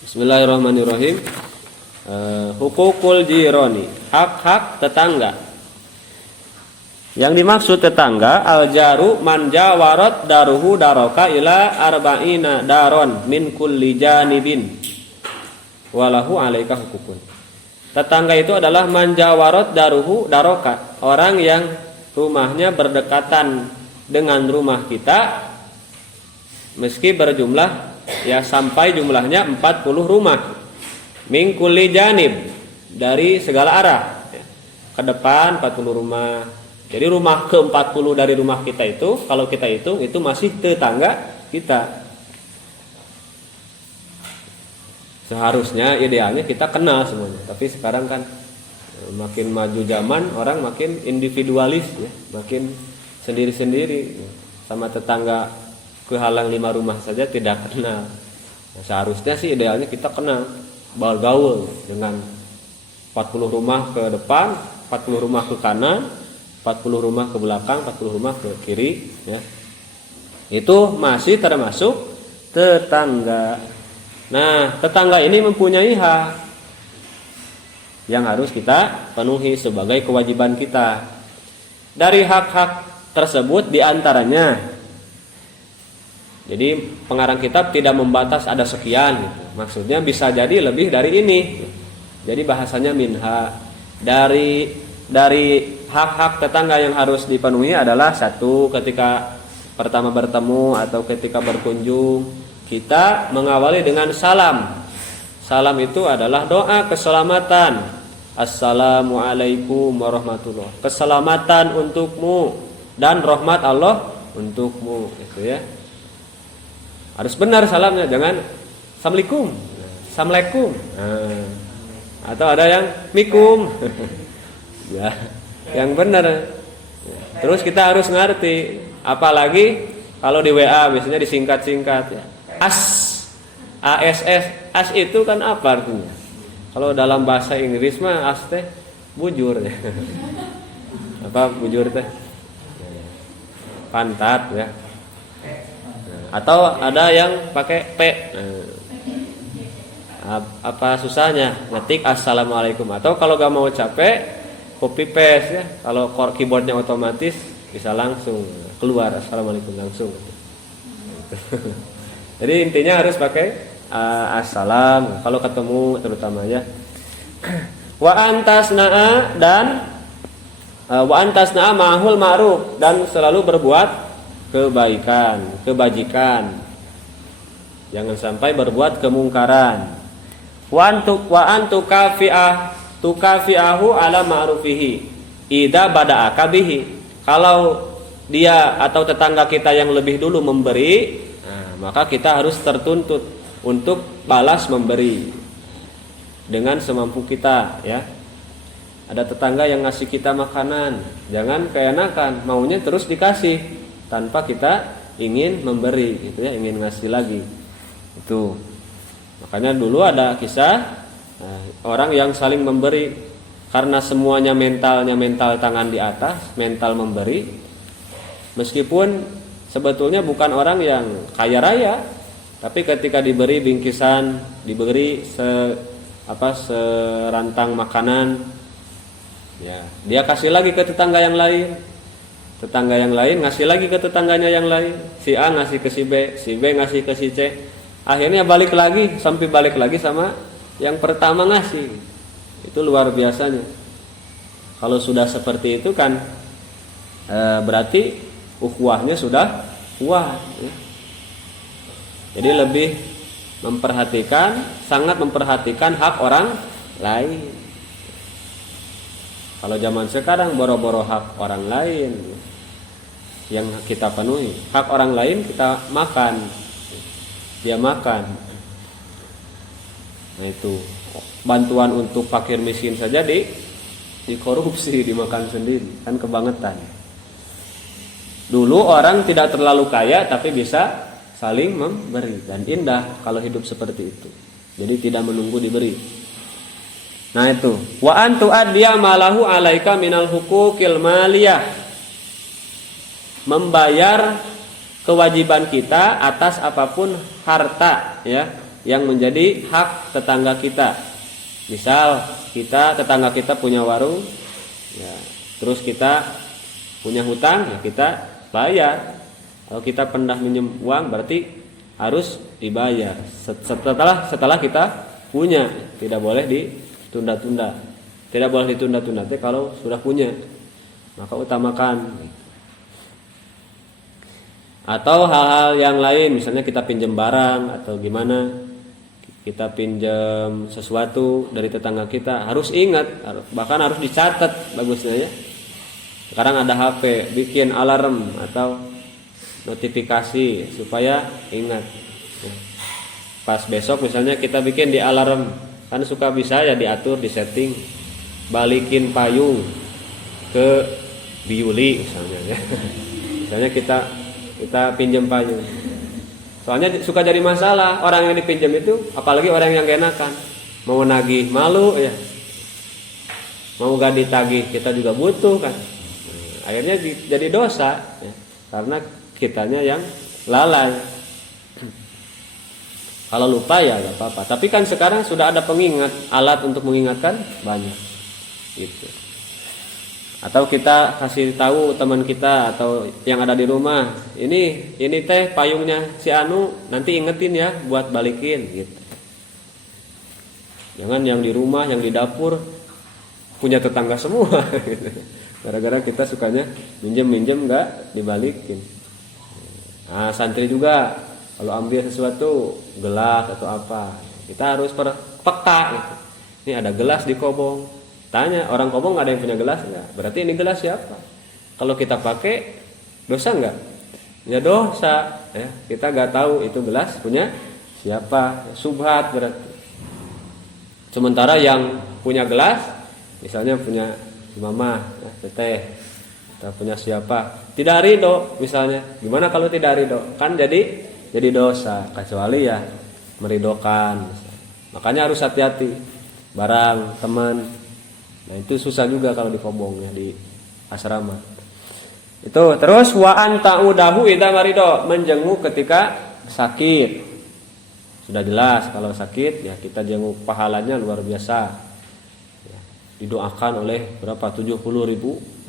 Bismillahirrahmanirrahim. Hukukul jironi, hak-hak tetangga. Yang dimaksud tetangga al-jaru man jawarat daruhu daroka ila arba'ina daron min kulli janibin walahu alaika hukukun. Tetangga itu adalah man jawarat daruhu daroka, orang yang rumahnya berdekatan dengan rumah kita meski berjumlah ya sampai jumlahnya 40 rumah. Min kulli janib, dari segala arah. Ke depan 40 rumah. Jadi rumah ke-40 dari rumah kita itu, kalau kita hitung itu masih tetangga kita. Seharusnya idealnya kita kenal semuanya. Tapi sekarang kan makin maju zaman, orang makin individualis ya, makin sendiri-sendiri. Sama tetangga kehalang 5 rumah saja tidak kenal. Nah, seharusnya sih idealnya kita kenal, bergaul dengan 40 rumah ke depan, 40 rumah ke kanan, 40 rumah ke belakang, 40 rumah ke kiri ya. Itu masih termasuk tetangga. Nah, tetangga ini mempunyai hak yang harus kita penuhi sebagai kewajiban kita. Dari hak-hak tersebut diantaranya, jadi pengarang kitab tidak membatas ada sekian gitu. Maksudnya bisa jadi lebih dari ini. Jadi bahasanya minha. Dari hak-hak tetangga yang harus dipenuhi adalah satu, ketika pertama bertemu atau ketika berkunjung, kita mengawali dengan salam. Salam itu adalah doa keselamatan. Assalamualaikum warahmatullahi. Keselamatan untukmu dan rahmat Allah untukmu, itu ya. Harus benar salamnya, jangan assalamualaikum, assalamualaikum, atau ada yang mikum, ya, yang benar. Terus kita harus ngerti, apalagi kalau di WA biasanya disingkat-singkat, ya. ASS, as itu kan apa artinya? Kalau dalam bahasa Inggris mah as teh bujur, ya. Apa bujur teh? Pantat, ya. Atau ada yang pakai P. Apa susahnya ngetik assalamualaikum, atau kalau gak mau capek copy paste ya. Kalau keyboardnya otomatis bisa langsung keluar assalamualaikum langsung. Jadi intinya harus pakai assalam kalau ketemu terutama ya. Wa antasna'a dan wa antasna'a ma'hul ma'ruf, dan selalu berbuat kebaikan, kebajikan. Jangan sampai berbuat kemungkaran. Wa antu tukafi'ahu ala ma'rufihi idza bada'aka bihi. Kalau dia atau tetangga kita yang lebih dulu memberi, maka kita harus tertuntut untuk balas memberi dengan semampu kita ya. Ada tetangga yang ngasih kita makanan, jangan keenakan, maunya terus dikasih tanpa kita ingin memberi gitu ya, ingin ngasih lagi. Itu. Makanya dulu ada kisah orang yang saling memberi karena semuanya mental tangan di atas, mental memberi. Meskipun sebetulnya bukan orang yang kaya raya, tapi ketika diberi bingkisan, diberi serantang makanan, ya, dia kasih lagi ke tetangga yang lain. Tetangga yang lain ngasih lagi ke tetangganya yang lain. Si A ngasih ke si B, si B ngasih ke si C. Akhirnya balik lagi, sampai balik lagi sama yang pertama ngasih. Itu luar biasanya. Kalau sudah seperti itu kan berarti ukhuwahnya sudah kuat ya. Jadi lebih sangat memperhatikan hak orang lain. Kalau zaman sekarang boro-boro hak orang lain yang kita penuhi, hak orang lain kita makan, dia makan. Nah itu bantuan untuk fakir miskin saja dikorupsi, dimakan sendiri, kan kebangetan. Dulu orang tidak terlalu kaya tapi bisa saling memberi, dan indah kalau hidup seperti itu. Jadi tidak menunggu diberi. Nah itu, wa antu addiya malahu alaika minal hukukil maliyah, membayar kewajiban kita atas apapun harta ya, yang menjadi hak tetangga kita. Misal tetangga kita punya warung, ya, terus kita punya hutang, ya kita bayar. Kalau kita pernah minjem uang berarti harus dibayar setelah kita punya, tidak boleh ditunda-tunda. Tidak boleh ditunda-tunda kalau sudah punya, maka utamakan. Atau hal-hal yang lain, misalnya kita pinjam barang atau gimana, kita pinjam sesuatu dari tetangga kita, harus ingat, bahkan harus dicatat bagusnya ya. Sekarang ada HP, bikin alarm atau notifikasi supaya ingat. Pas besok misalnya kita bikin di alarm, kan suka bisa ya diatur, di setting, balikin payung ke Biuli misalnya ya. Misalnya kita pinjam payung. Soalnya suka jadi masalah orang yang dipinjam itu, apalagi orang yang gak enakan, mau nagih malu ya, mau gak ditagih kita juga butuh kan. Akhirnya jadi dosa ya, karena kitanya yang lalai. Kalau lupa ya gak apa-apa. Tapi kan sekarang sudah ada pengingat, alat untuk mengingatkan banyak gitu. Atau kita kasih tahu teman kita atau yang ada di rumah, ini teh payungnya si Anu, nanti ingetin ya buat balikin gitu. Jangan yang di rumah, yang di dapur punya tetangga semua gitu. Gara-gara kita sukanya minjem nggak dibalikin. Nah, santri juga kalau ambil sesuatu gelas atau apa, kita harus peka gitu. Ini ada gelas di kobong. Tanya orang kobong, nggak ada yang punya gelas nggak? Berarti ini gelas siapa? Kalau kita pakai dosa nggak? Ya dosa. Ya, kita nggak tahu itu gelas punya siapa. Subhat berarti. Sementara yang punya gelas, misalnya punya mama, teteh, kita punya siapa? Tidak ridho, misalnya. Gimana kalau tidak ridho? Kan jadi dosa. Kecuali ya meridokan. Makanya harus hati-hati. Barang teman. Nah itu susah juga kalau di kobong ya, di asrama. Itu terus wa anta'udahu idza marido, menjenguk ketika sakit. Sudah jelas kalau sakit ya kita jenguk, pahalanya luar biasa. Ya, didoakan oleh berapa? 70.000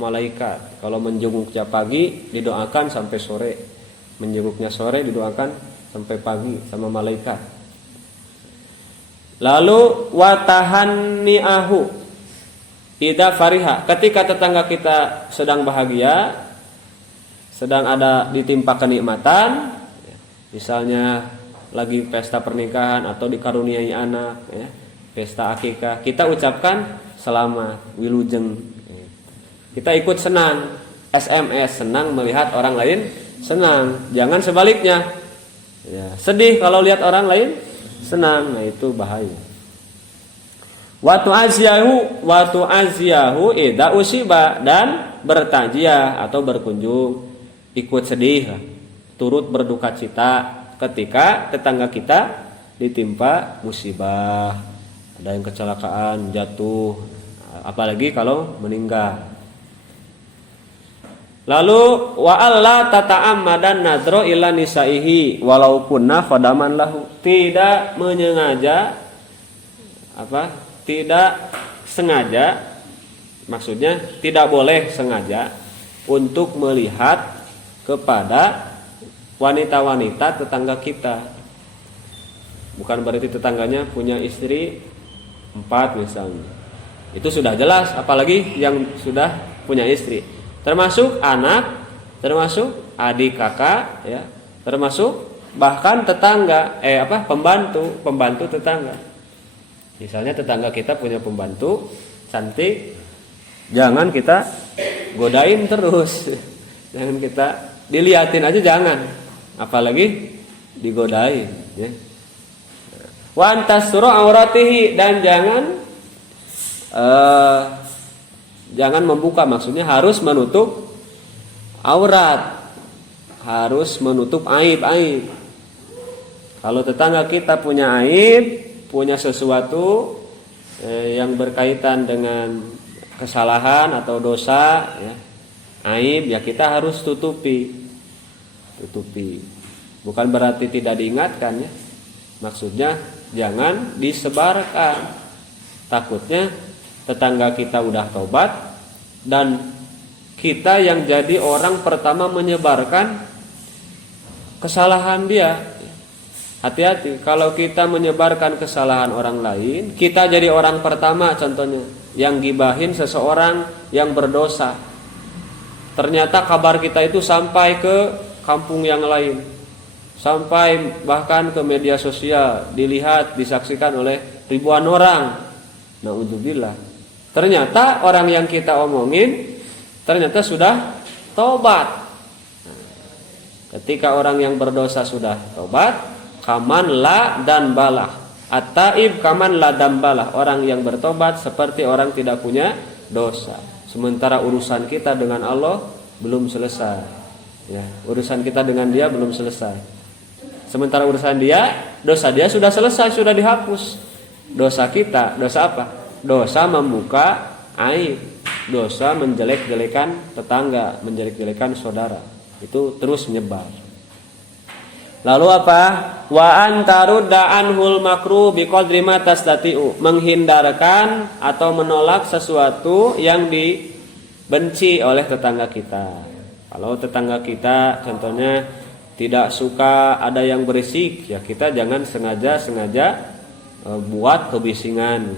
malaikat. Kalau menjenguknya pagi didoakan sampai sore. Menjenguknya sore didoakan sampai pagi sama malaikat. Lalu watahanniahu idza fariha, ketika tetangga kita sedang bahagia, sedang ada ditimpa kenikmatan, misalnya lagi pesta pernikahan atau dikaruniai anak, ya, pesta akikah, kita ucapkan selamat, wilujeng. Kita ikut senang, SMS, senang melihat orang lain senang. Jangan sebaliknya, ya, sedih kalau lihat orang lain senang, nah itu bahaya. Watu azyahu idza usiba, dan bertajiah atau berkunjung, ikut sedih, turut berduka cita ketika tetangga kita ditimpa musibah, ada yang kecelakaan, jatuh, apalagi kalau meninggal. Lalu wa alla tata'ammadan nadro ila nisaihi walau kunna khadaman lahu, tidak menyengaja tidak sengaja, maksudnya tidak boleh sengaja untuk melihat kepada wanita-wanita tetangga kita. Bukan berarti tetangganya punya istri 4 misalnya. Itu sudah jelas, apalagi yang sudah punya istri. Termasuk anak, termasuk adik kakak, ya, termasuk bahkan tetangga, pembantu tetangga. Misalnya tetangga kita punya pembantu cantik, jangan kita godain terus. Jangan kita diliatin aja, jangan. Apalagi digodain, ya. Wa antasuru auratihi, dan jangan membuka, maksudnya harus menutup aurat, harus menutup aib-aib. Kalau tetangga kita punya aib, punya sesuatu yang berkaitan dengan kesalahan atau dosa, ya, aib, ya kita harus tutupi. Bukan berarti tidak diingatkan, ya. Maksudnya jangan disebarkan. Takutnya tetangga kita udah tobat dan kita yang jadi orang pertama menyebarkan kesalahan dia. Hati-hati, kalau kita menyebarkan kesalahan orang lain, kita jadi orang pertama contohnya yang gibahin seseorang yang berdosa. Ternyata kabar kita itu sampai ke kampung yang lain, sampai bahkan ke media sosial, dilihat, disaksikan oleh ribuan orang. Na'udzubillah. Ternyata orang yang kita omongin ternyata sudah tobat. Ketika orang yang berdosa sudah tobat, kaman la dan balah. At-taib kaman la dan balah. Orang yang bertobat seperti orang tidak punya dosa. Sementara urusan kita dengan Allah belum selesai. Ya, urusan kita dengan dia belum selesai. Sementara urusan dia, dosa dia sudah selesai, sudah dihapus. Dosa kita, dosa apa? Dosa membuka aib. Dosa menjelek-jelekan tetangga, menjelek-jelekan saudara. Itu terus menyebar. Lalu apa? Wa antarudda anhul makruh biqadri ma tastati'u. Menghindarkan atau menolak sesuatu yang dibenci oleh tetangga kita. Kalau tetangga kita contohnya tidak suka ada yang berisik, ya kita jangan sengaja buat kebisingan.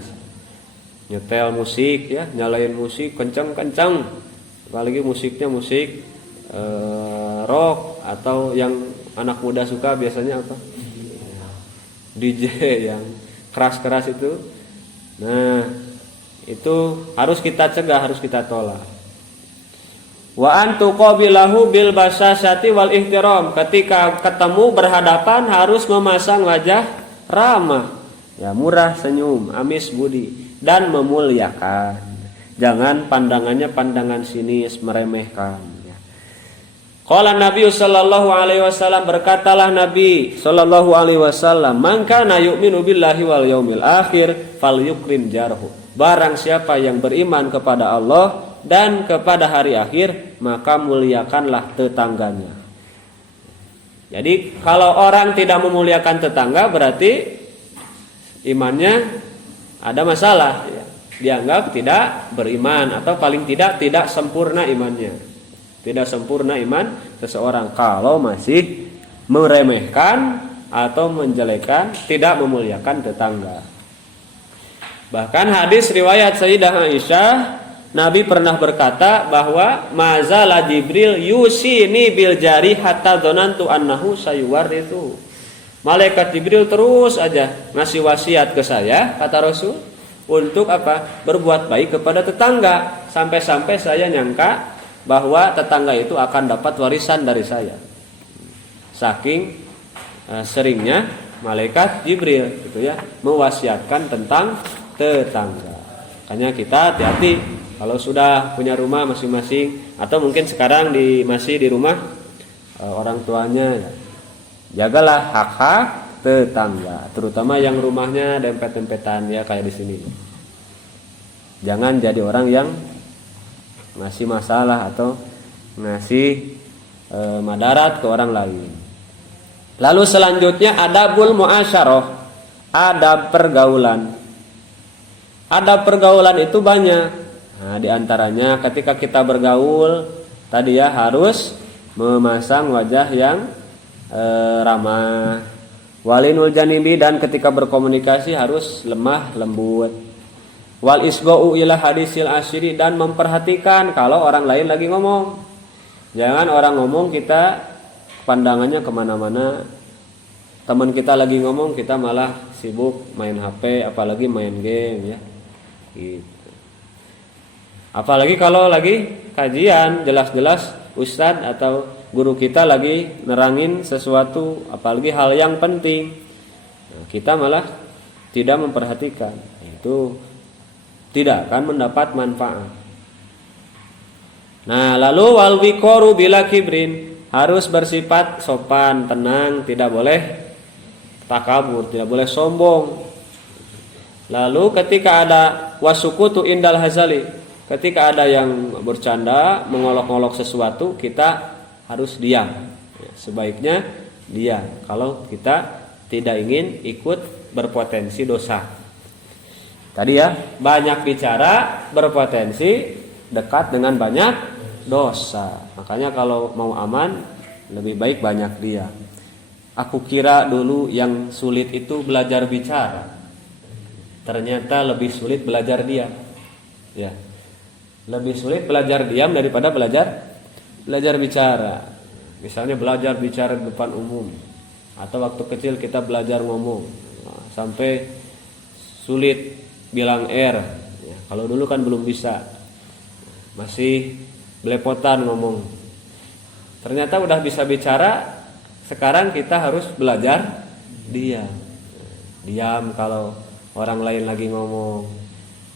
Nyetel musik ya, nyalain musik kencang-kencang. Apalagi musiknya musik rock atau yang anak muda suka biasanya apa? DJ yang keras-keras itu. Nah, itu harus kita cegah, harus kita tolak. Wa antu qabilahu bil basyashati wal ihtiram. Ketika ketemu berhadapan harus memasang wajah ramah, ya murah senyum, amis budi dan memuliakan. Jangan pandangannya pandangan sinis, meremehkan. Qala Nabi sallallahu alaihi wasallam, berkatalah Nabi sallallahu alaihi wasallam, "Man kana yu'minu billahi wal yaumil akhir falyukrim jarhu." Barang siapa yang beriman kepada Allah dan kepada hari akhir, maka muliakanlah tetangganya. Jadi kalau orang tidak memuliakan tetangga berarti imannya ada masalah, ya. Dianggap tidak beriman atau paling tidak sempurna imannya. Tidak sempurna iman seseorang kalau masih meremehkan atau menjelekkan, tidak memuliakan tetangga. Bahkan hadis riwayat Sayyidah Aisyah, Nabi pernah berkata bahwa mazala Jibril yusini bil jari hatta dzanantu annahu sayuwarithu. Malaikat Jibril terus aja ngasih wasiat ke saya, kata Rasul, untuk apa? Berbuat baik kepada tetangga, sampai-sampai saya nyangka bahwa tetangga itu akan dapat warisan dari saya. Saking seringnya malaikat Jibril gitu ya mewasiatkan tentang tetangga. Makanya kita hati-hati kalau sudah punya rumah masing-masing atau mungkin sekarang masih di rumah orang tuanya, ya, jagalah hak-hak tetangga, terutama yang rumahnya dempet-dempetan ya kayak di sini. Jangan jadi orang yang ngasih masalah atau ngasih madarat ke orang lain. Lalu selanjutnya adabul muasyarah, adab pergaulan. Adab pergaulan itu banyak. Nah, diantaranya ketika kita bergaul tadi ya harus memasang wajah yang ramah. Walinul janibi, dan ketika berkomunikasi harus lemah lembut. Wal isga'u ila hadisil asyiri, dan memperhatikan kalau orang lain lagi ngomong. Jangan orang ngomong kita pandangannya kemana-mana. Teman kita lagi ngomong kita malah sibuk main HP, apalagi main game ya. Gitu. Apalagi kalau lagi kajian, jelas-jelas ustadz atau guru kita lagi nerangin sesuatu, apalagi hal yang penting. Nah, kita malah tidak memperhatikan. Itu tidak akan mendapat manfaat. Nah, lalu wal wiqaru bila kibrin, harus bersifat sopan, tenang, tidak boleh takabur, tidak boleh sombong. Lalu ketika ada wasukutu indal hazali, ketika ada yang bercanda, mengolok-olok sesuatu, kita harus diam. Sebaiknya diam. Kalau kita tidak ingin ikut berpotensi dosa. Tadi ya, banyak bicara berpotensi dekat dengan banyak dosa. Makanya kalau mau aman lebih baik banyak diam. Aku kira dulu yang sulit itu belajar bicara. Ternyata lebih sulit belajar diam. Ya. Lebih sulit belajar diam daripada belajar bicara. Misalnya belajar bicara di depan umum, atau waktu kecil kita belajar ngomong sampai sulit bilang R. Ya, kalau dulu kan belum bisa, masih belepotan ngomong. Ternyata udah bisa bicara. Sekarang kita harus belajar diam. Diam kalau orang lain lagi ngomong.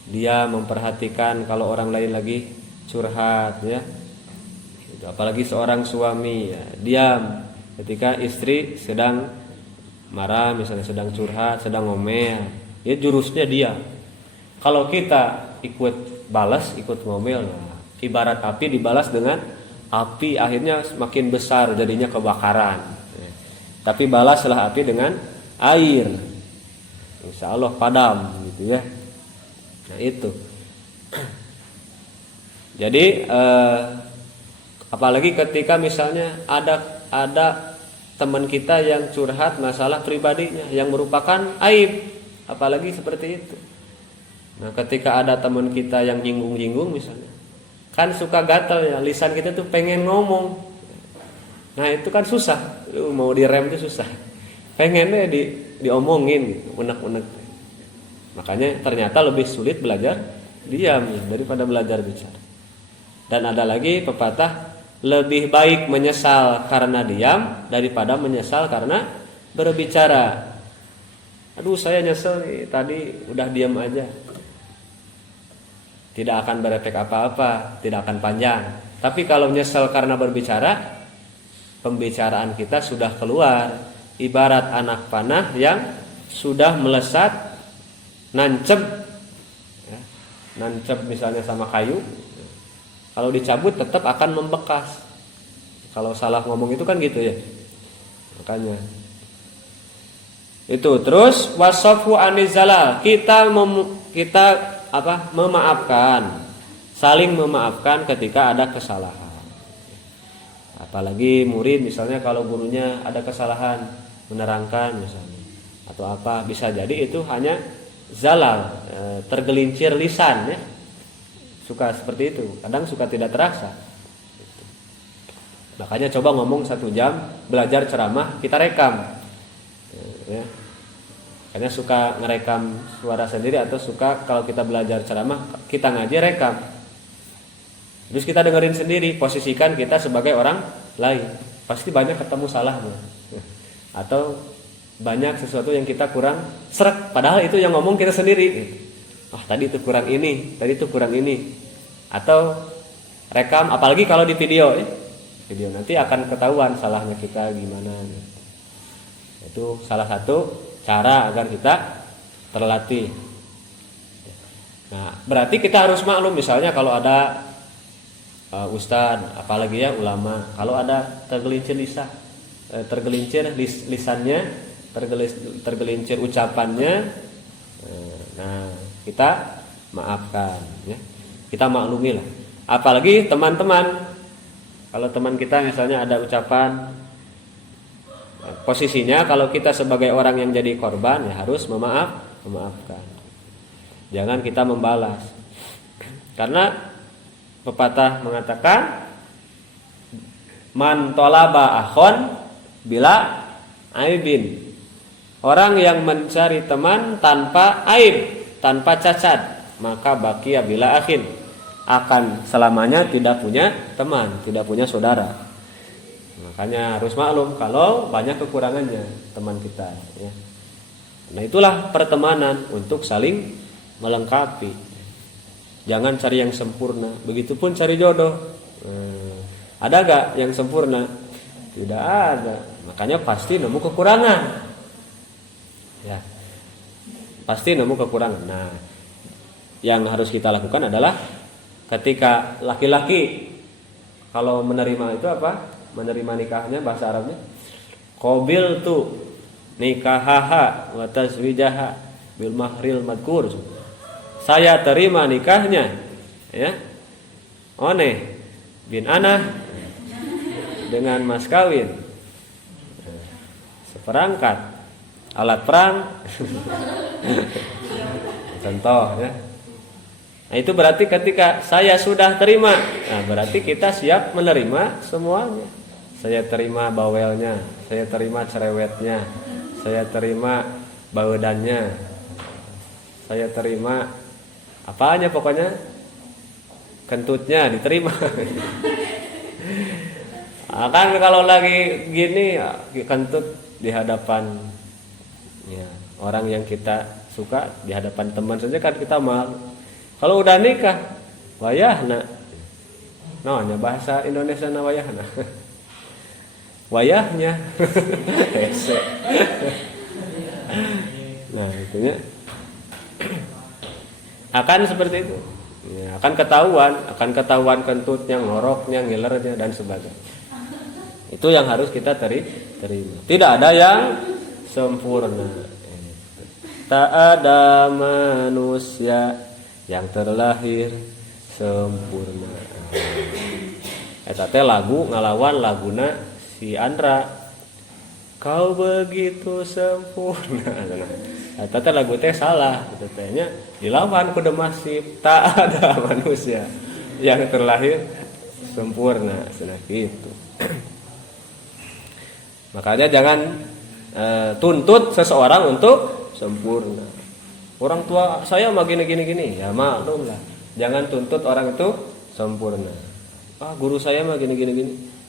Diam memperhatikan kalau orang lain lagi curhat, ya. Apalagi seorang suami, ya, diam ketika istri sedang marah, misalnya sedang curhat, sedang ngomel, ya jurusnya diam. Kalau kita ikut balas, ikut ngomel, nah, ibarat api dibalas dengan api, akhirnya semakin besar jadinya kebakaran. Tapi balaslah api dengan air, insya Allah padam, gitu ya. Nah itu. Jadi apalagi ketika misalnya ada teman kita yang curhat masalah pribadinya yang merupakan aib, apalagi seperti itu. Nah ketika ada teman kita yang nyinggung misalnya, kan suka gatal ya, lisan kita tuh pengen ngomong. Nah itu kan susah, mau direm itu susah. Pengennya diomongin gitu, unek-unek. Makanya ternyata lebih sulit belajar diam ya, daripada belajar bicara. Dan ada lagi pepatah, lebih baik menyesal karena diam daripada menyesal karena berbicara. Aduh saya nyesel nih, tadi udah diam aja. Tidak akan berefek apa-apa, tidak akan panjang. Tapi kalau nyesel karena berbicara, pembicaraan kita sudah keluar, ibarat anak panah yang sudah melesat, nancep, ya, nancep misalnya sama kayu. Kalau dicabut tetap akan membekas. Kalau salah ngomong itu kan gitu ya. Makanya itu. Terus wasafu anizalal, kita memaafkan, saling memaafkan ketika ada kesalahan. Apalagi murid misalnya kalau gurunya ada kesalahan menerangkan misalnya atau apa, bisa jadi itu hanya zalal, tergelincir lisan ya. Suka seperti itu, kadang suka tidak terasa. Makanya coba ngomong 1 jam, belajar ceramah kita rekam ya. Makanya suka ngerekam suara sendiri, atau suka kalau kita belajar ceramah kita ngaji rekam. Terus kita dengerin sendiri, posisikan kita sebagai orang lain. Pasti banyak ketemu salahnya. Atau banyak sesuatu yang kita kurang srek, padahal itu yang ngomong kita sendiri. Tadi itu kurang ini, tadi itu kurang ini. Atau rekam, apalagi kalau di video ya. Video nanti akan ketahuan salahnya kita gimana. Itu salah satu cara agar kita terlatih. Nah, berarti kita harus maklum misalnya kalau ada ustadz, apalagi ya ulama, kalau ada tergelincir lisannya, tergelincir ucapannya, nah kita maafkan ya, kita maklumi lah. Apalagi teman-teman, kalau teman kita misalnya ada ucapan, posisinya kalau kita sebagai orang yang jadi korban ya harus memaafkan, jangan kita membalas. Karena pepatah mengatakan man tolaba akhon bila aibin, orang yang mencari teman tanpa aib, tanpa cacat, maka bakia bila akhin, akan selamanya tidak punya teman, tidak punya saudara. Makanya harus maklum kalau banyak kekurangannya teman kita ya. Nah itulah pertemanan, untuk saling melengkapi. Jangan cari yang sempurna. Begitupun cari jodoh. Ada gak yang sempurna? Tidak ada. Makanya pasti nemu kekurangan. Ya, pasti nemu kekurangan. Nah, yang harus kita lakukan adalah ketika laki-laki kalau menerima itu apa? Menerima nikahnya, bahasa Arabnya qabil tuh, nikahaha wa tazwijaha bil mahril madkur. Saya terima nikahnya, ya. One bin Anah dengan mas kawin, seperangkat alat perang. Contoh, ya. Nah, itu berarti ketika saya sudah terima, nah berarti kita siap menerima semuanya. Saya terima bawelnya, saya terima cerewetnya, saya terima bawedannya, saya terima apanya pokoknya, kentutnya diterima. Kan kalau lagi gini kentut di hadapan ya, orang yang kita suka, di hadapan teman saja kan kita malu. Kalau udah nikah, wayahna. Namanya bahasa Indonesia na wayahna. Wayahnya. Nah, itunya akan seperti itu. Ya, akan ketahuan kentutnya, ngoroknya, ngilernya dan sebagainya. Itu yang harus kita terima. Tidak ada yang sempurna. Tak ada manusia yang terlahir sempurna. Eta teh lagu ngalawan laguna si Andra. Kau begitu sempurna. Eta teh lagu teh salah, gitu tehnya dilawan ku Demasif. Tak ada manusia yang terlahir sempurna, cenah kitu. Makanya jangan tuntut seseorang untuk sempurna. Orang tua saya mah gini, ya maklum lah. Jangan tuntut orang itu sempurna. Guru saya mah gini.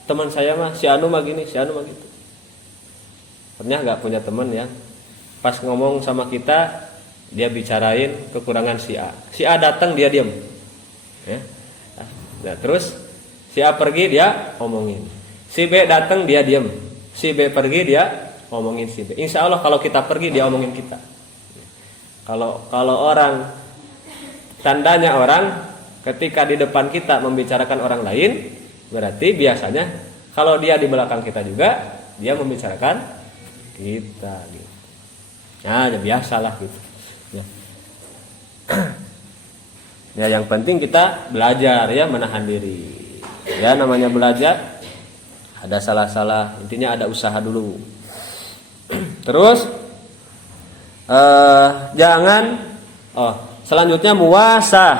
Teman saya mah si Anu mah gini, si Anu mah gitu. Pernah nggak punya teman ya? Pas ngomong sama kita, dia bicarain kekurangan si A. Si A datang dia diam. Ya. Nah, terus si A pergi dia omongin. Si B datang dia diam. Si B pergi dia omongin si B. Insya Allah kalau kita pergi dia omongin kita. Kalau orang, tandanya orang ketika di depan kita membicarakan orang lain, berarti biasanya kalau dia di belakang kita juga dia membicarakan kita gitu. Nah, ya biasalah gitu. Ya. Ya, yang penting kita belajar ya, menahan diri. Ya, namanya belajar ada salah-salah, intinya ada usaha dulu. Terus selanjutnya muwasah,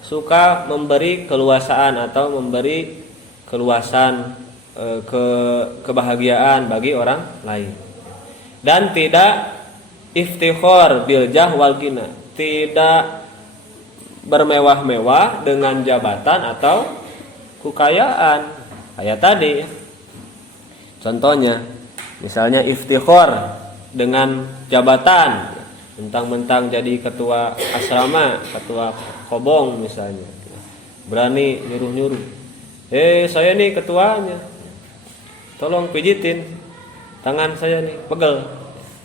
suka memberi keluasaan atau memberi keluasan kebahagiaan bagi orang lain, dan tidak iftikhar bil jah wal ghina, tidak bermewah-mewah dengan jabatan atau kekayaan. Kayak tadi contohnya, misalnya iftikhar dengan jabatan, mentang-mentang jadi ketua asrama, ketua kobong misalnya, berani nyuruh-nyuruh, saya nih ketuanya, tolong pijitin tangan saya nih pegel,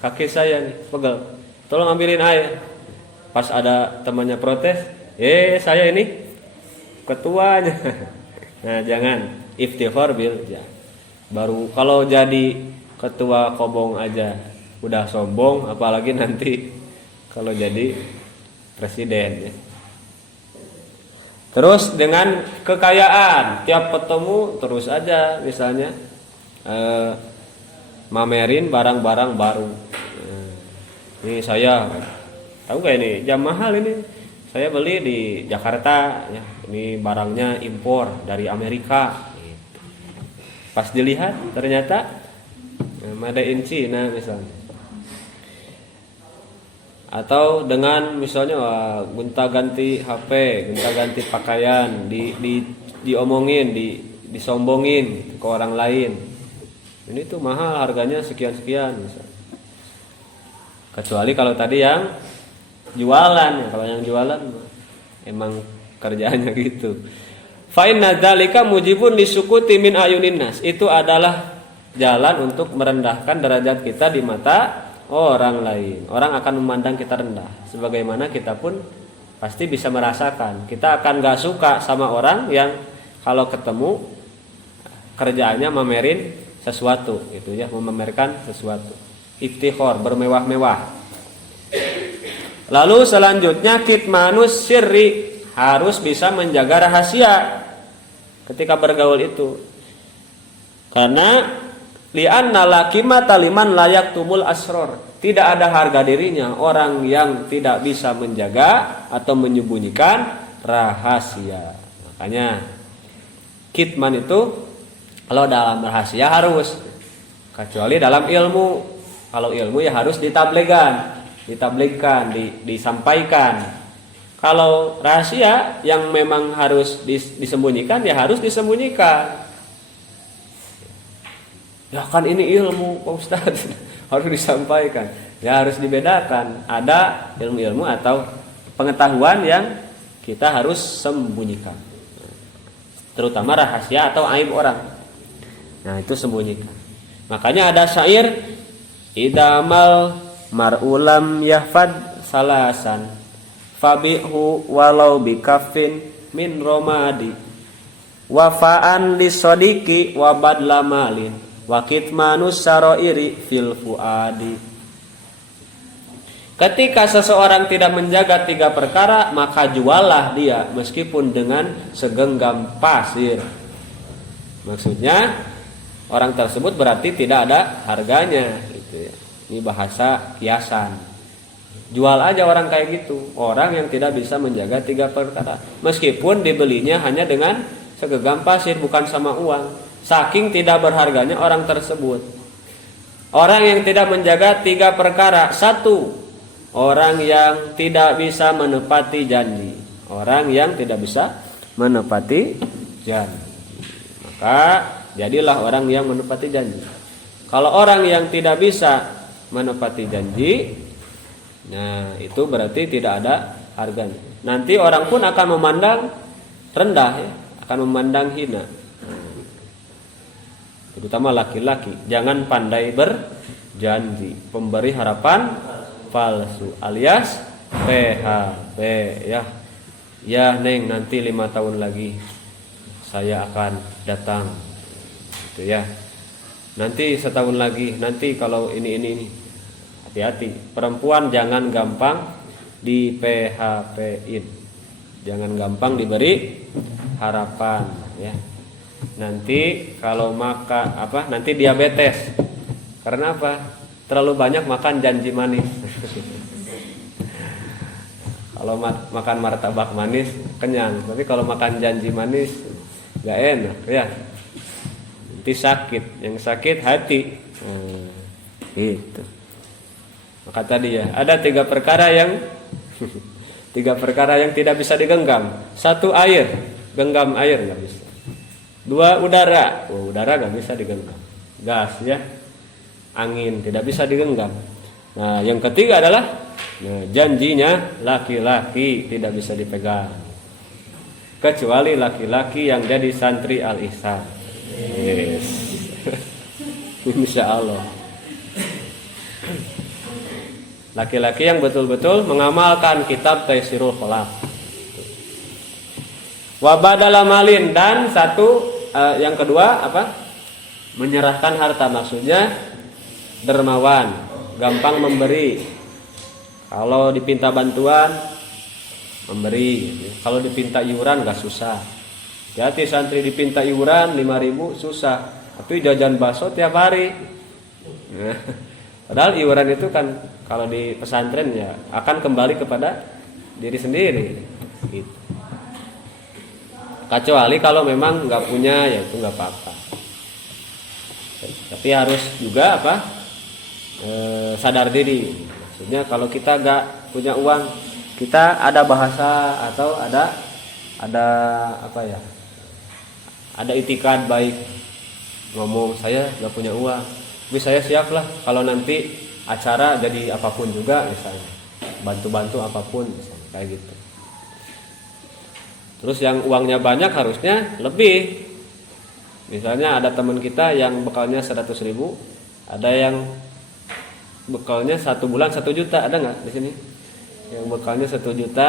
kaki saya nih pegel, tolong ambilin air. Pas ada temannya protes, saya ini ketuanya. Nah, jangan iftikhar bil jah. Baru kalau jadi ketua kobong aja udah sombong, apalagi nanti kalau jadi presiden ya. Terus dengan kekayaan, tiap ketemu terus aja misalnya mamerin barang-barang baru. Ini saya tahu gak ini jam mahal ini, saya beli di Jakarta ya. Ini barangnya impor dari Amerika. Pas dilihat ternyata made in China misalnya. Atau dengan misalnya gonta-ganti HP, gonta-ganti pakaian, diomongin, disombongin ke orang lain. Ini tuh mahal, harganya sekian-sekian misalnya. Kecuali kalau tadi yang jualan ya, kalau yang jualan emang kerjaannya gitu. Fa inna dzalika mujibun lisukuti min ayunin nas. Itu adalah jalan untuk merendahkan derajat kita di mata orang lain. Orang akan memandang kita rendah, sebagaimana kita pun pasti bisa merasakan. Kita akan gak suka sama orang yang kalau ketemu kerjaannya mamerin sesuatu, gitu ya, memamerkan sesuatu. iftikhar, bermewah-mewah. Lalu selanjutnya kitmanus sirri, harus bisa menjaga rahasia ketika bergaul itu. Karena li'anna la qimata liman layak tumul asror, tidak ada harga dirinya orang yang tidak bisa menjaga atau menyembunyikan rahasia. Makanya kitman itu kalau dalam rahasia harus, kecuali dalam ilmu. Kalau ilmu ya harus ditabligkan, disampaikan. Kalau rahasia yang memang harus disembunyikan ya harus disembunyikan. Ya kan ini ilmu Pak Ustadz, harus disampaikan. Ya harus dibedakan. Ada ilmu-ilmu atau pengetahuan yang kita harus sembunyikan. Terutama rahasia atau aib orang. Nah itu sembunyikan. Makanya ada syair, idamal mar'ulam yahfad salasan fabihu walau bikafin min romadi wafaan lisodiki wabadla malin wakitmanus saroiri fil fuadi. Ketika seseorang tidak menjaga 3 perkara, maka juallah dia meskipun dengan segenggam pasir. Maksudnya orang tersebut berarti tidak ada harganya gitu ya. Ini bahasa kiasan. Jual aja orang kayak gitu, orang yang tidak bisa menjaga 3 perkara, meskipun dibelinya hanya dengan segenggam pasir, bukan sama uang. Saking tidak berharganya orang tersebut. Orang yang tidak menjaga 3 perkara, 1, orang yang tidak bisa menepati janji. Orang yang tidak bisa menepati janji, maka jadilah orang yang menepati janji. Kalau orang yang tidak bisa menepati janji, nah itu berarti tidak ada harganya. Nanti orang pun akan memandang rendah ya, akan memandang hina. Terutama laki-laki, jangan pandai berjanji, pemberi harapan palsu alias PHP ya. Ya Neng, nanti 5 tahun lagi saya akan datang gitu ya. Nanti setahun lagi, nanti kalau ini. Hati-hati, perempuan jangan gampang di PHP-in. Jangan gampang diberi harapan ya. Nanti kalau nanti diabetes. Karena apa? Terlalu banyak makan janji manis. Kalau makan martabak manis kenyang, tapi kalau makan janji manis gak enak ya. Nanti sakit, yang sakit hati. Gitu. Maka tadi ya, ada 3 perkara yang 3 perkara yang tidak bisa digenggam. 1 air, genggam air nggak bisa. 2 udara, udara nggak bisa digenggam. Gas ya, angin tidak bisa digenggam. Nah yang ketiga adalah janjinya laki-laki tidak bisa dipegang, kecuali laki-laki yang jadi santri Al-Ihsan. Yes. Insya Allah. Laki-laki yang betul-betul mengamalkan kitab Taisirul Khalaq. Wabadala malin, dan yang kedua apa? Menyerahkan harta, maksudnya dermawan, gampang memberi. Kalau dipinta bantuan memberi, kalau dipinta iuran gak susah. Jadi santri dipinta iuran 5.000 susah, tapi jajan bakso tiap hari. Padahal iuran itu kan kalau di pesantren ya akan kembali kepada diri sendiri gitu. Kecuali kalau memang nggak punya, ya itu nggak apa-apa. Tapi harus juga sadar diri. Maksudnya kalau kita nggak punya uang, kita ada bahasa atau ada ada itikad baik, ngomong saya nggak punya uang, tapi saya siap lah kalau nanti acara jadi apapun juga, misalnya bantu apapun, misalnya kayak gitu. Terus yang uangnya banyak harusnya lebih. Misalnya ada teman kita yang bekalnya 100.000, ada yang bekalnya 1 bulan 1 juta, ada nggak di sini? Yang bekalnya 1 juta,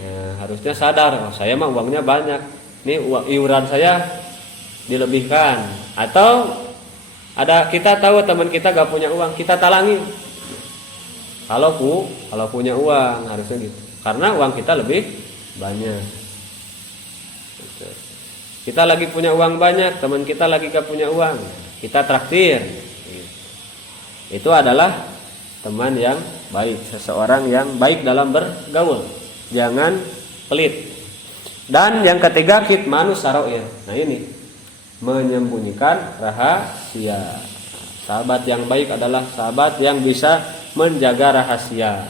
nah, harusnya sadar, saya mah uangnya banyak, nih iuran saya dilebihkan, atau Ada kita tahu teman kita gak punya uang, kita talangin. Kalau punya uang harusnya gitu. Karena uang kita lebih banyak. Gitu. Kita lagi punya uang banyak, teman kita lagi gak punya uang, kita traktir. Gitu. Itu adalah teman yang baik, seseorang yang baik dalam bergaul. Jangan pelit. Dan yang ketiga, kitmanus saroir. Nah ini, menyembunyikan rahasia. Sahabat yang baik adalah sahabat yang bisa menjaga rahasia.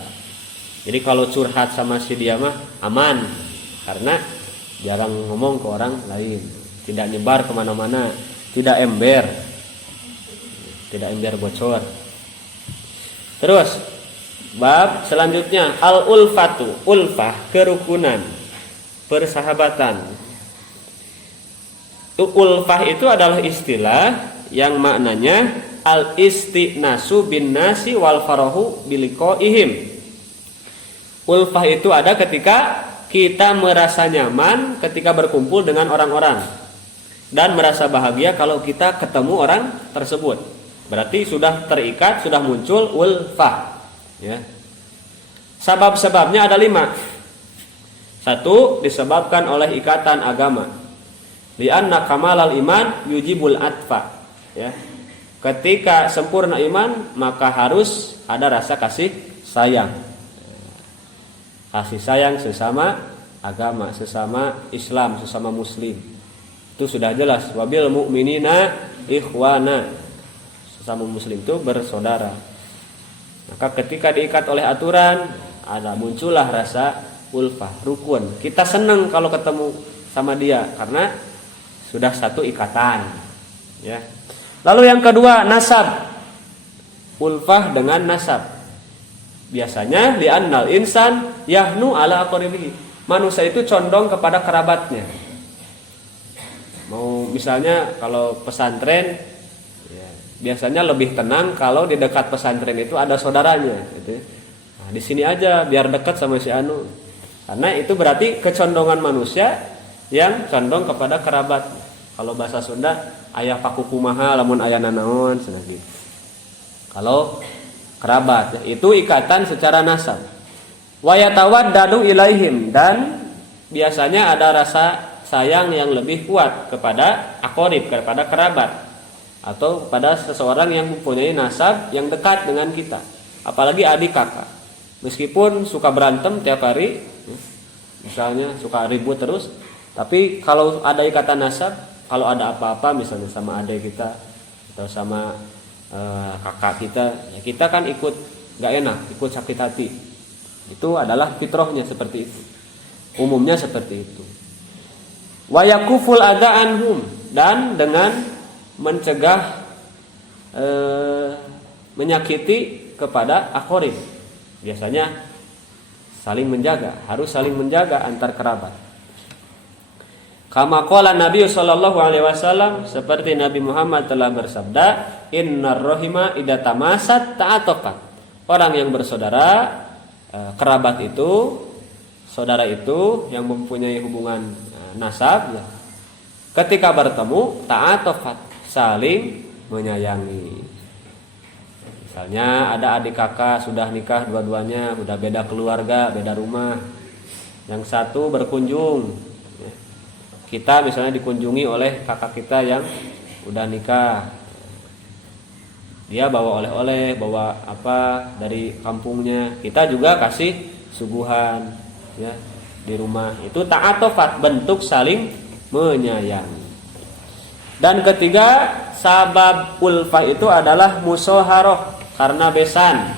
Jadi kalau curhat sama si dia mah aman, karena jarang ngomong ke orang lain, tidak nyebar kemana-mana, tidak ember bocor. Terus bab selanjutnya al-ulfatu, ulfah, kerukunan, persahabatan. Ulfah itu adalah istilah yang maknanya al-istinasu bin nasi wal farahu biliqaihim. Ulfah itu ada ketika kita merasa nyaman ketika berkumpul dengan orang-orang dan merasa bahagia kalau kita ketemu orang tersebut. Berarti sudah terikat, sudah muncul ulfah. Ya. Sebab-sebabnya ada 5. 1, disebabkan oleh ikatan agama. Lianna kamalal iman yujibul atfa. Ya. Ketika sempurna iman, maka harus ada rasa kasih sayang. Kasih sayang sesama agama, sesama Islam, sesama muslim. Itu sudah jelas. Wabil mu'minina ikhwana. Sesama muslim itu bersaudara. Maka ketika diikat oleh aturan, muncullah rasa ulfah, rukun. Kita senang kalau ketemu sama dia karena sudah satu ikatan. Ya. Lalu yang kedua, nasab. Ulfah dengan nasab. Biasanya li'annal insan yahnu ala aqrabihi. Manusia itu condong kepada kerabatnya. Mau misalnya kalau pesantren, ya, biasanya lebih tenang kalau di dekat pesantren itu ada saudaranya, gitu. Nah, di sini aja biar dekat sama si anu. Karena itu berarti kecondongan manusia yang condong kepada kerabat. Kalau bahasa Sunda, ayah paku kumaha lamun aya nanaon cenah gitu. Kalau kerabat, itu ikatan secara nasab. Wa yatawaddadu ilaihim, dan biasanya ada rasa sayang yang lebih kuat kepada aqrib, kepada kerabat atau kepada seseorang yang mempunyai nasab yang dekat dengan kita. Apalagi adik kakak. Meskipun suka berantem tiap hari, misalnya suka ribut terus, tapi kalau ada ikatan nasab, kalau ada apa-apa misalnya sama adik kita atau sama kakak kita, ya kita kan ikut gak enak, ikut sakit hati. Itu adalah fitrahnya seperti itu. Umumnya seperti itu. Wa yakuful adza anhum, dan dengan mencegah menyakiti kepada aqrib. Biasanya saling menjaga, harus saling menjaga antar kerabat. Kama qala Nabi sallallahu alaihi wasallam, seperti Nabi Muhammad telah bersabda, innar rahima idza tamasat ta'ataqat. Orang yang bersaudara, kerabat itu, saudara itu yang mempunyai hubungan nasab, ya, ketika bertemu ta'ataqat, saling menyayangi. Misalnya ada adik kakak sudah nikah dua-duanya, sudah beda keluarga, beda rumah. Yang satu berkunjung, kita misalnya dikunjungi oleh kakak kita yang udah nikah. Dia bawa oleh-oleh, bawa apa dari kampungnya. Kita juga kasih suguhan, ya, di rumah. Itu ta'atofat, bentuk saling menyayangi. Dan ketiga, sabab ulfah itu adalah musoharoh, karena besan.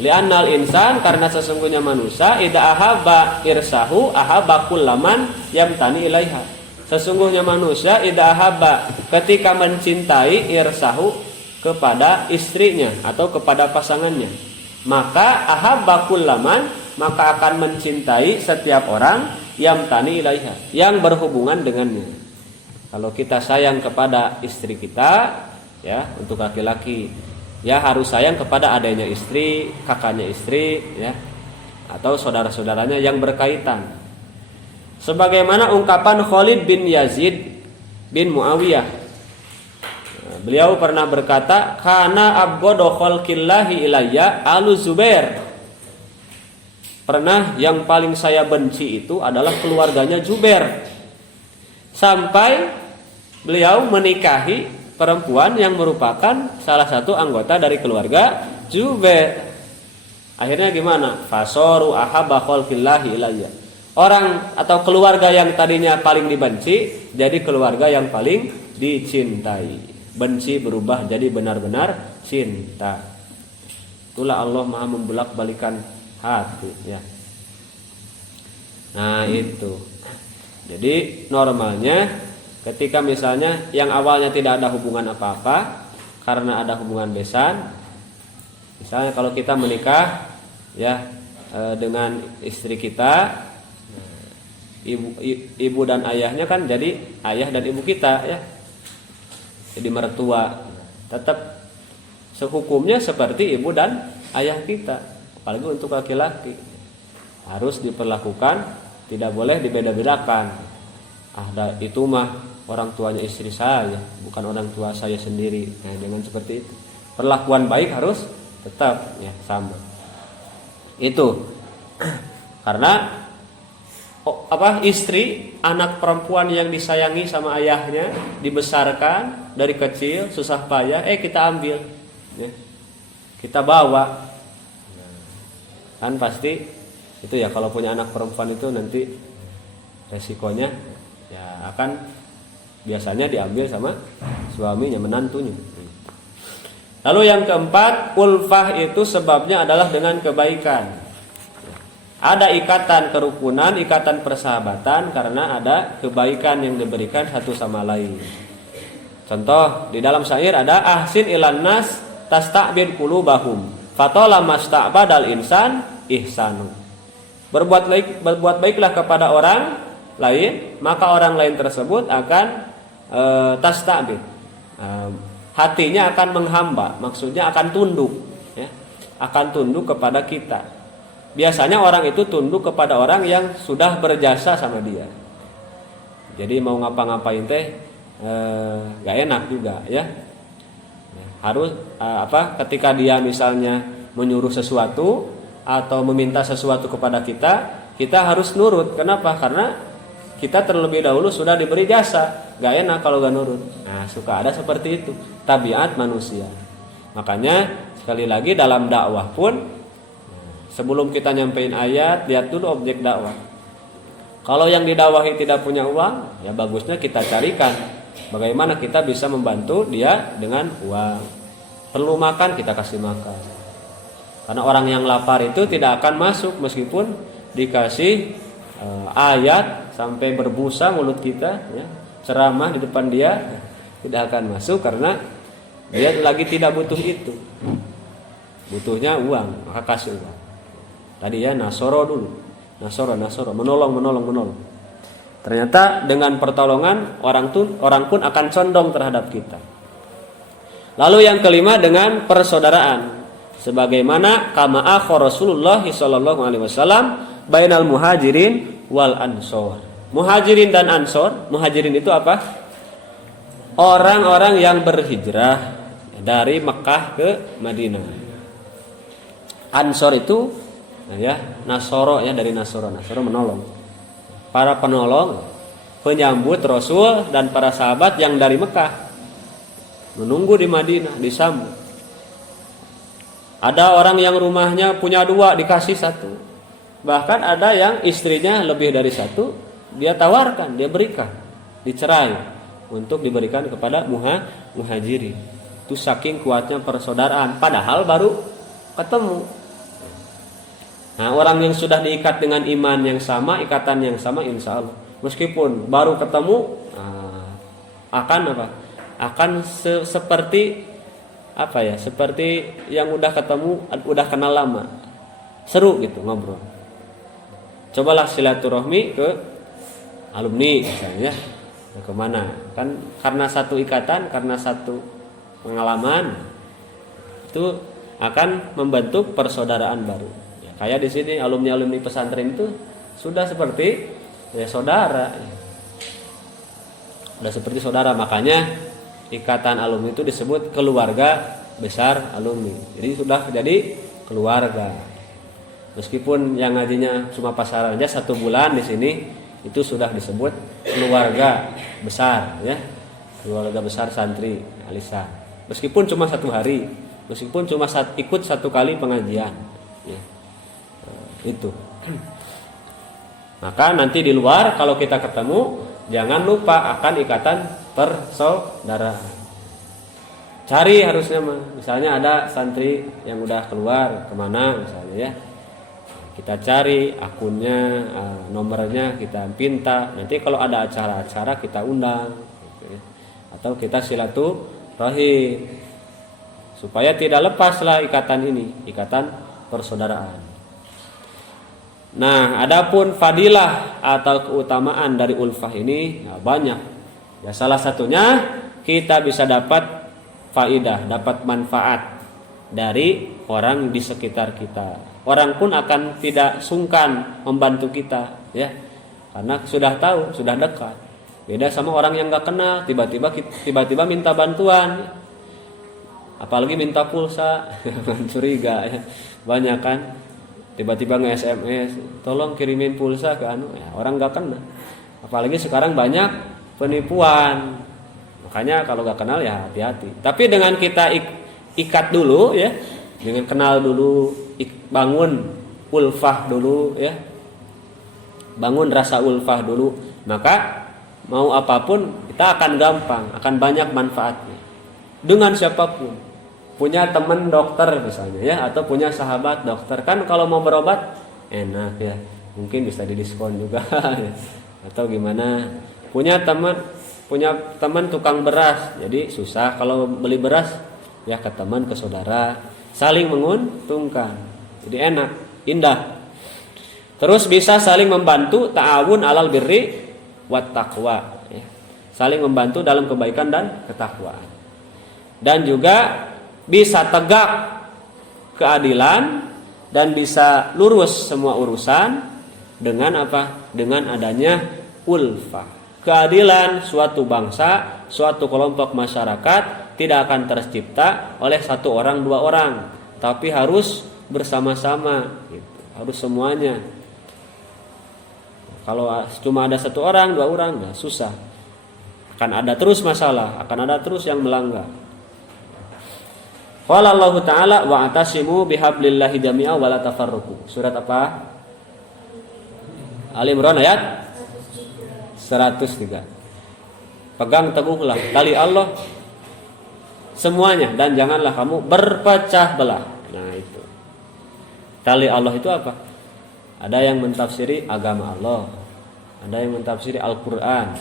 Li'annal insan, karena sesungguhnya manusia, idza ahabba irsahu ahabba kullaman yamtani ilaiha. Sesungguhnya manusia idza ahabba, ketika mencintai irsahu, kepada istrinya atau kepada pasangannya, maka ahabba kullaman, maka akan mencintai setiap orang yamtani ilaiha, yang berhubungan dengannya. Kalau kita sayang kepada istri kita, ya, untuk laki-laki, ya harus sayang kepada adanya istri, kakaknya istri, ya, atau saudara-saudaranya yang berkaitan. Sebagaimana ungkapan Khalid bin Yazid bin Muawiyah. Beliau pernah berkata, "Kana abghadu khalqillahi ilayya alu Zubair." Pernah yang paling saya benci itu adalah keluarganya Zubair. Sampai beliau menikahi perempuan yang merupakan salah satu anggota dari keluarga Zubair. Akhirnya gimana? Fasoru ahabba khalqillahi ilayya. Orang atau keluarga yang tadinya paling dibenci jadi keluarga yang paling dicintai. Benci berubah jadi benar-benar cinta. Itulah Allah Maha membalik-balikan hati ya. Nah, itu. Jadi normalnya ketika misalnya yang awalnya tidak ada hubungan apa-apa karena ada hubungan besan. Misalnya kalau kita menikah ya dengan istri kita, ibu dan ayahnya kan jadi ayah dan ibu kita ya. Jadi mertua tetap sehukumnya seperti ibu dan ayah kita, apalagi untuk laki-laki harus diperlakukan, tidak boleh dibeda-bedakan. Itu mah orang tuanya istri saya, bukan orang tua saya sendiri. Nah, dengan seperti itu perlakuan baik harus tetap ya sama. Itu karena istri anak perempuan yang disayangi sama ayahnya, dibesarkan dari kecil susah payah, kita ambil ya, kita bawa kan pasti itu ya. Kalau punya anak perempuan itu nanti resikonya ya akan biasanya diambil sama suaminya, menantunya. Lalu yang keempat, ulfah itu sebabnya adalah dengan kebaikan. Ada ikatan kerukunan, ikatan persahabatan karena ada kebaikan yang diberikan satu sama lain. Contoh di dalam syair ada ahsin ilan nas tasta'bid qulubahum fatala masta'badal insan ihsanu. Berbuat baiklah kepada orang lain, maka orang lain tersebut akan tasta'bid. Hatinya akan menghamba, maksudnya akan tunduk ya. Akan tunduk kepada kita. Biasanya orang itu tunduk kepada orang yang sudah berjasa sama dia. Jadi mau ngapa-ngapain teh gak enak juga ya. Harus ketika dia misalnya menyuruh sesuatu atau meminta sesuatu kepada kita, kita harus nurut. Kenapa? Karena kita terlebih dahulu sudah diberi jasa. Gak enak kalau gak nurut. Nah, suka ada seperti itu tabiat manusia. Makanya sekali lagi dalam dakwah pun sebelum kita nyampein ayat, lihat dulu objek dakwah. Kalau yang didakwahi tidak punya uang, ya bagusnya kita carikan bagaimana kita bisa membantu dia dengan uang. Perlu makan, kita kasih makan. Karena orang yang lapar itu tidak akan masuk meskipun dikasih ayat sampai berbusa mulut kita, ya, ceramah di depan dia, tidak akan masuk karena dia lagi tidak butuh itu. Butuhnya uang, maka kasih uang. Tadi ya nasoro dulu, nasoro, menolong. Ternyata dengan pertolongan orang pun akan condong terhadap kita. Lalu yang kelima dengan persaudaraan, sebagaimana kama akhar Rasulullah sallallahu alaihi wasallam bainal muhajirin wal ansor. Muhajirin dan ansor, muhajirin itu apa? Orang-orang yang berhijrah dari Mekah ke Madinah. Ansor itu ya nasoro ya, dari nasoro menolong. Para penolong, penyambut Rasul dan para sahabat yang dari Mekah menunggu di Madinah, disambut. Ada orang yang rumahnya punya 2 dikasih 1. Bahkan ada yang istrinya lebih dari 1, dia tawarkan, dia berikan, dicerai untuk diberikan kepada muhajirin. Itu saking kuatnya persaudaraan, padahal baru ketemu. Nah, orang yang sudah diikat dengan iman yang sama, ikatan yang sama, insya Allah meskipun baru ketemu akan seperti seperti yang udah ketemu, udah kenal lama, seru gitu ngobrol. Cobalah silaturahmi ke alumni misalnya, kemana kan, karena satu ikatan, karena satu pengalaman itu akan membentuk persaudaraan baru. Kayak di sini alumni pesantren itu sudah seperti saudara. Sudah seperti saudara, makanya ikatan alumni itu disebut keluarga besar alumni. Jadi sudah jadi keluarga. Meskipun yang ngajinya cuma pasaran aja 1 bulan di sini, itu sudah disebut keluarga besar, ya. Keluarga besar santri Alisa. Meskipun cuma 1 hari, meskipun cuma ikut 1 kali pengajian, ya. Itu. Maka nanti di luar kalau kita ketemu, jangan lupa akan ikatan persaudaraan. Cari harusnya misalnya ada santri yang udah keluar kemana misalnya, ya, kita cari akunnya, nomornya kita pinta. Nanti kalau ada acara-acara kita undang, gitu ya. Atau kita silaturahim supaya tidak lepaslah ikatan ini, ikatan persaudaraan. Nah, adapun fadilah atau keutamaan dari ulfah ini banyak. Ya, salah satunya kita bisa dapat faidah, dapat manfaat dari orang di sekitar kita. Orang pun akan tidak sungkan membantu kita, ya, karena sudah tahu, sudah dekat. Beda sama orang yang nggak kenal, tiba-tiba minta bantuan, apalagi minta pulsa, curiga, ya. Banyak kan, tiba-tiba nge-SMS, tolong kirimin pulsa ke ya, orang nggak kenal. Apalagi sekarang banyak penipuan. Makanya kalau nggak kenal ya hati-hati. Tapi dengan kita ikat dulu, ya, dengan kenal dulu, bangun ulfah dulu, ya, bangun rasa ulfah dulu, maka mau apapun kita akan gampang, akan banyak manfaatnya. Dengan siapapun, punya teman dokter misalnya, ya, atau punya sahabat dokter, kan kalau mau berobat enak, ya, mungkin bisa didiskon juga, ya. Atau gimana? Punya teman tukang beras, jadi susah kalau beli beras, ya, ke teman, ke saudara, saling menguntungkan, jadi enak, indah. Terus bisa saling membantu, ta'awun alal birri wat taqwa, ya. Saling membantu dalam kebaikan dan ketakwaan. Dan juga bisa tegak keadilan dan bisa lurus semua urusan dengan apa? Dengan adanya ulfah. Keadilan suatu bangsa, suatu kelompok masyarakat tidak akan tercipta oleh 1 orang 2 orang, tapi harus bersama-sama, gitu. Harus semuanya. Kalau cuma ada 1 orang 2 orang, nah susah. Akan ada terus masalah, akan ada terus yang melanggar. Qala Allah Ta'ala wa'tasimu bihablillahi jami'a wa la tafarraqu. Surat apa? Ali Imran ayat 103. Pegang teguhlah tali Allah semuanya dan janganlah kamu berpecah belah. Nah, itu. Tali Allah itu apa? Ada yang mentafsiri agama Allah, ada yang mentafsiri Al-Qur'an.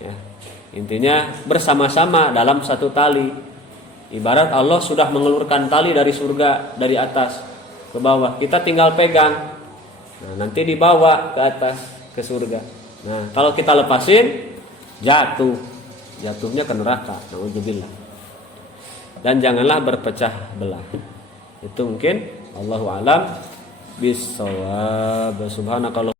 Ya. Intinya bersama-sama dalam satu tali. Ibarat Allah sudah mengelurkan tali dari surga, dari atas ke bawah. Kita tinggal pegang. Nah, nanti dibawa ke atas ke surga. Nah, kalau kita lepasin, jatuhnya ke neraka. Nauzubillah. Dan janganlah berpecah belah. Itu mungkin Allahu a'lam bissawab. Subhanakallah.